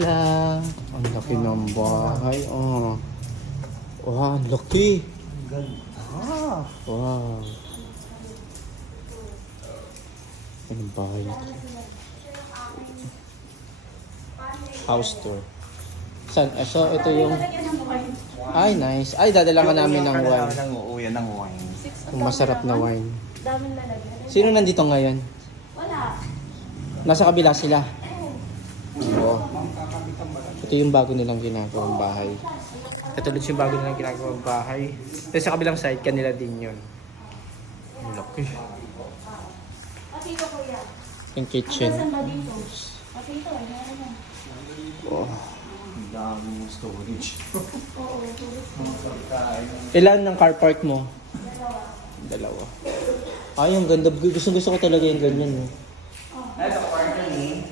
Hola! Ang laki ng bahay. Oh. Wow, ang laki. Ganda. Wow. Anong bahay na to? House tour. San? So, ito yung... Ay, nice. Ay, dadala ka namin ng wine. Uuyan ng wine. Yung masarap na wine. Daming lalagyan. Sino nandito ngayon? Wala. Nasa kabila sila. Oo. Ito yung bago nilang ginagawang bahay. Katulad yung bago nilang ginagawang bahay. Tapos sa kabilang side, kanila din yun. Ang laki. Atito kuya. Yung kitchen. Saan ba dito? Atito, ay meron yan. Oh. Ang daming storage. Oo, tulis. Ilan ng car park mo? Dalawa. Ay, ang ganda. Gusto ko talaga yung ganyan. Ito, parking ni.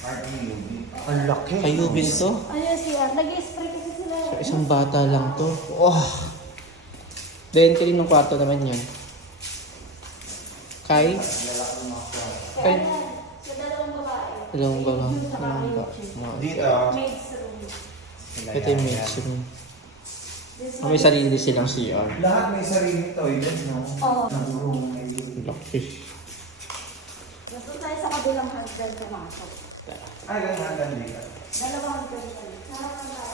Parking ni. Ang laki. Kayo, to? Ano siya? Nag-spray kasi sila. So, isang bata lang to. Oh! Then, kaninong kwarto naman yan? Kay? Kay? Sa dalawang babae. Dalawang baba. Dito. Maid's room. Ito yung mix room. May sarili silang CR. Lahat may sarili toilet, no? Oo. Nagurong may Laki. Gusto tayo sa kabilang hagdan pumasok. Ay, ganun dito. Dalawang hagdan tayo.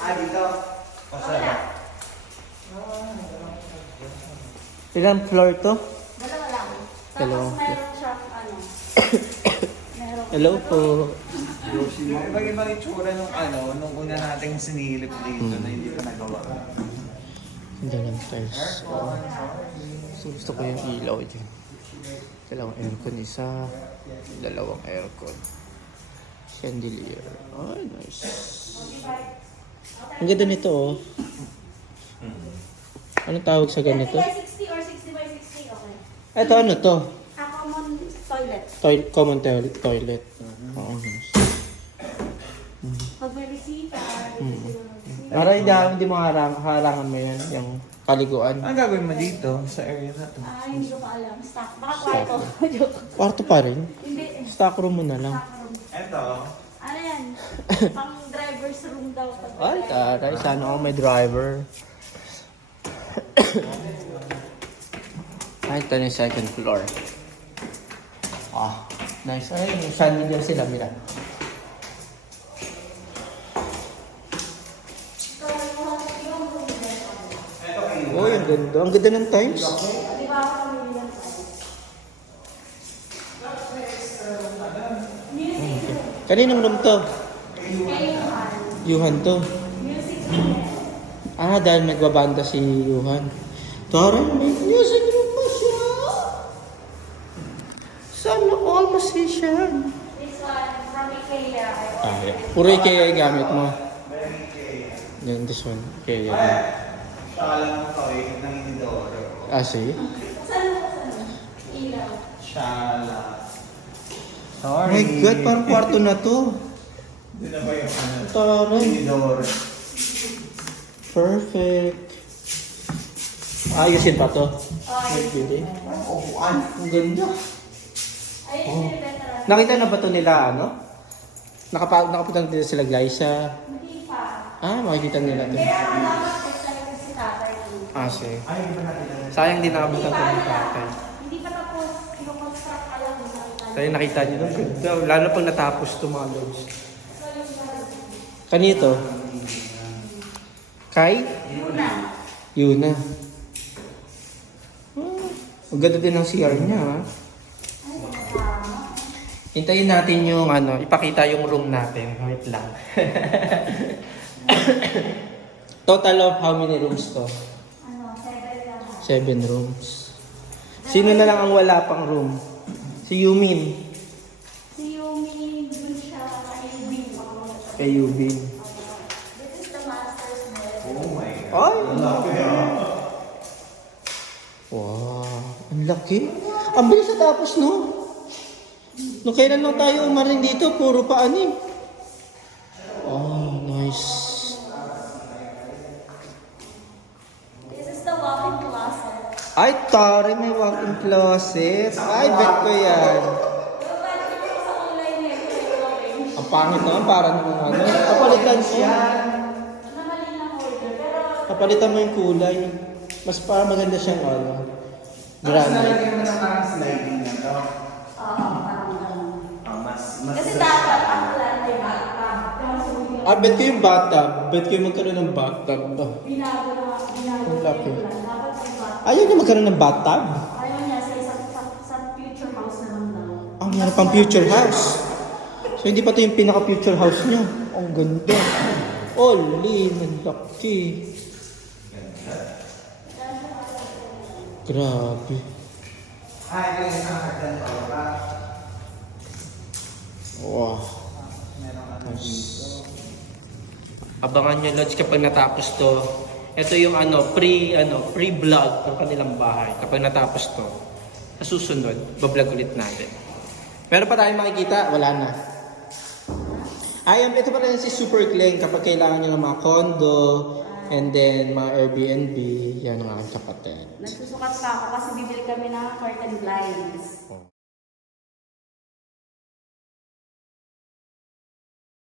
Ah, dito. Pasara. Ilang floor to? Dalawa lang. Dalawang Tapos meron siyang ano. Meron. Hello po. Iba-ibang itsura nung nung una nating sinilip dito na hindi pa nagawa. Ganda ng tiles. Oh. So, gusto ko yung ilaw dyan. Dalawang aircon isa. Dalawang aircon. Chandelier. Ay, nice. Ang ganda nito, oh. Anong tawag sa ganito? 60 or 60 by 60, okay. Ito, ano to? Common toilet. Common toilet. Oo, nice. Pag may resita, Para hindi mo harangan mo yan, yung paliguan. Ang gagawin mo dito sa area na to? hindi ko pa alam. Stock. Baka kwarto. Joke. Kwarto pa rin. Hindi. Stock room mo na lang. Stock room. Ito. Ano yan? Pang driver's room daw. Pag Ay, taray. Sana ako may driver. Ay, ito na yung second floor. Ah, nice. Ay, may chandelier sila, mira. Oh, yung ganda. Ang ganda ng tiles. Di ba ako pamili lang tayo? Kaninong room to? Kayuhan. Yuhan to. Music room. Ah, dahil nagbabanda si Yuhan. Tara, may music room pa siya. Sana all musician. This one from Ikea. Ah, yeah. Puro IKEA yung gamit mo. Yan, this one. IKEA. Shala ng toilet ng inidoro. Ah, see? Saan mo? Ilaw. Shala. Oh my God, parang kwarto na to. Hindi na ba yung Taray. inidoro? Perfect. Ayusin pa to. Okay. Pwede. Upuan. Ang ganda. Ayun yung veteran. Nakita na ba to nila, ano? Nakapunta dito sila Glyza. Hindi pa. Ah, makikita nila to. Kaya nga dapat excited si tatay. Ah, see. Ay, iba natin. Sayang din nakapunta to ng tatay. Hindi pa tapos. Kinukonstruct pa lang. Tayo nakita niyo doon. Ganda. Lalo pag natapos to mga lods. Kanito? Kay? Yuna. Ang ganda din ng CR niya, ha? Hintayin natin yung ipakita yung room natin. Wait lang. Total of how many rooms to? 7 rooms. Sino na lang ang wala pang room? Si Yumin. Si Yumi, dun siya kay Yumi. Kay Yubin. This is the master's bed. Oh my God. Ay! Ang laki, ah. Wow! Ang laki. Ang bilis na tapos, no? Nung kailan lang tayo umarin dito, puro pa ani. Oh, nice. This is the walk-in closet. Ay, tari, may walk-in closet. Ay, bet ko yan. Pero pwede naman sa online eh. Ang pangit naman, parang ano. Kapalitan siya. Namali ng order, pero Kapalitan mo yung kulay. Mas parang maganda siyang ano. Tapos Grabe. nalagyan mo ng parang sliding na to. parang ganun. Mas Kasi dapat ang plan may bathtub. Kaso Bet ko yung bathtub. Bet ko yung magkaroon ng bathtub. binago Ang laki. yung plan. Dapat may bathtub. Ayaw niya magkaroon ng bathtub? Ayaw niya sa future house na lang daw. Ang meron pang future house. So hindi pa ito yung pinaka-future house niya. Ang ganda. Oli, nandaki. Grabe. Ay, ito yung isang hagdan pa. Wow. Merong ano dito. Abangan nyo, Lods, kapag natapos to. Ito yung pre-vlog ng kanilang bahay. Kapag natapos to, sa susunod, bablog ulit natin. Meron pa tayong makikita? Wala na. Ito pa rin si Super Glenn kapag kailangan nyo ng mga condo and then mga Airbnb. Yan ang aking kapatid. Nagsusukat pa ako kasi bibili kami ng curtain blinds. Oh.